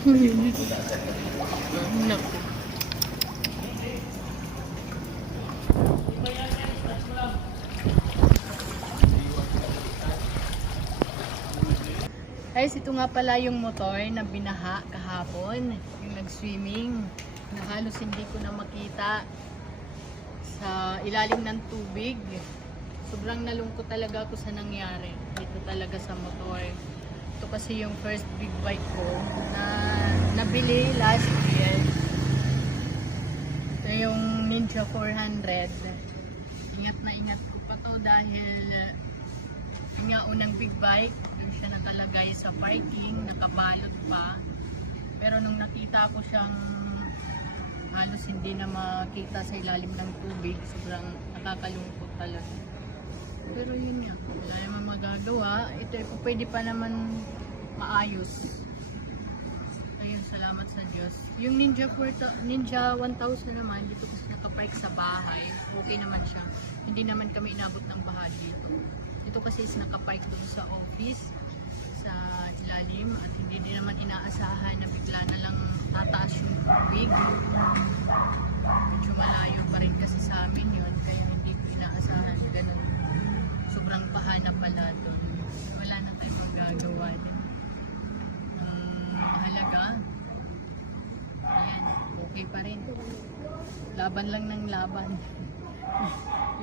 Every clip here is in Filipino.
Naku. Guys, ito nga pala yung motor na binaha kahapon. Yung nag-swimming. Na halos hindi ko na makita sa ilalim ng tubig. Sobrang nalungkot talaga ako sa nangyari. Dito talaga sa motor. Ito kasi yung first big bike ko na nabili last year. Ito yung Ninja 400. Ingat na ingat ko pa to dahil yung nga unang big bike, doon siya nakalagay sa parking, nakabalot pa. Pero nung nakita ko siyang halos hindi na makita sa ilalim ng tubig, sobrang nakakalungkot talaga. Pero yun nga, wala naman magagawa. Ito ay pwede pa naman maayos. Ayun, salamat sa Diyos. Yung Ninja 4, Ninja 1000 naman, dito kasi nakapark sa bahay. Okay naman siya. Hindi naman kami inabot ng baha dito. Ito kasi is nakapark doon sa office sa ilalim at hindi din naman inaasahan na bigla na lang tataas yung tubig. Medyo malayo pa rin kasi sa amin yun kaya hindi ko inaasahan na ganun sobrang pahana pala doon. Wala na tayong magagawa din. Ang mahalaga, ayan, okay pa rin. Laban lang ng laban.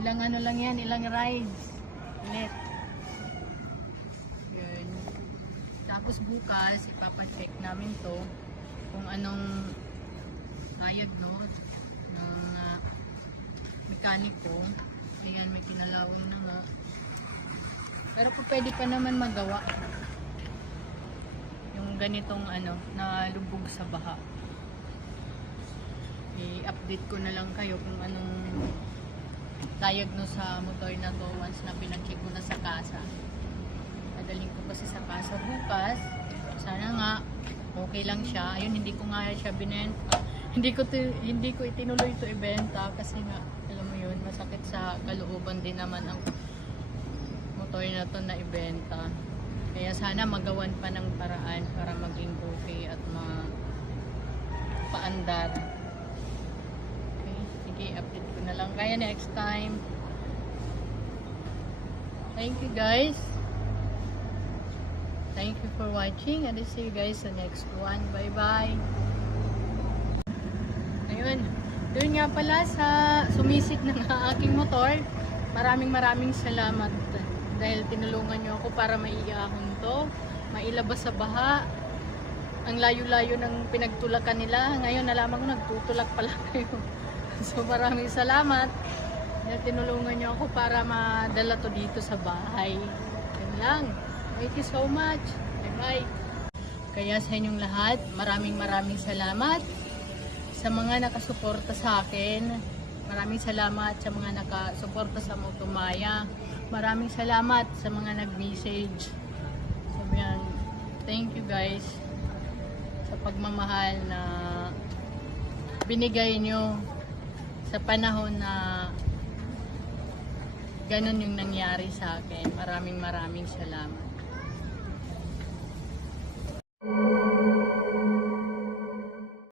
ilang ano lang yan, ilang rides. Ulit. Yun. Tapos bukas, ipapacheck namin to kung anong hayag no ng uh, mekaniko. Ayan, may kinalawang na nga. Pero kung pwede pa naman magawa. Yung ganitong ano, na lubog sa baha. I-update ko na lang kayo kung anong diagnose sa motor na to once na pinag-check ko na sa kasa. Padaling ko kasi sa kasa bukas. Sana nga okay lang siya. Ayun, hindi ko nga siya binenta. hindi ko ti- hindi ko itinuloy ito ibenta kasi nga alam mo yun, masakit sa kalooban din naman ang motor na to na ibenta. Kaya sana magawan pa ng paraan para maging okay at ma paandar. Okay, sige, update ko na lang kaya next time. Thank you guys. Thank you for watching and I'll see you guys sa next one. Bye bye. Ayun. Doon nga pala sa sumisit ng aking motor. Maraming maraming salamat dahil tinulungan nyo ako para maiahon to, mailabas sa baha. Ang layo-layo ng pinagtulakan nila. Ngayon nalaman ko nagtutulak pala kayo. so maraming salamat dahil tinulungan nyo ako para madala to dito sa bahay. Yun lang. Thank you so much. Bye-bye. Kaya sa inyong lahat, maraming maraming salamat sa mga nakasuporta sa akin. Maraming salamat sa mga nakasuporta sa Motomaya. Maraming salamat sa mga nag-message. Sabi yan, thank you guys sa pagmamahal na binigay nyo sa panahon na ganun yung nangyari sa akin. Maraming maraming salamat.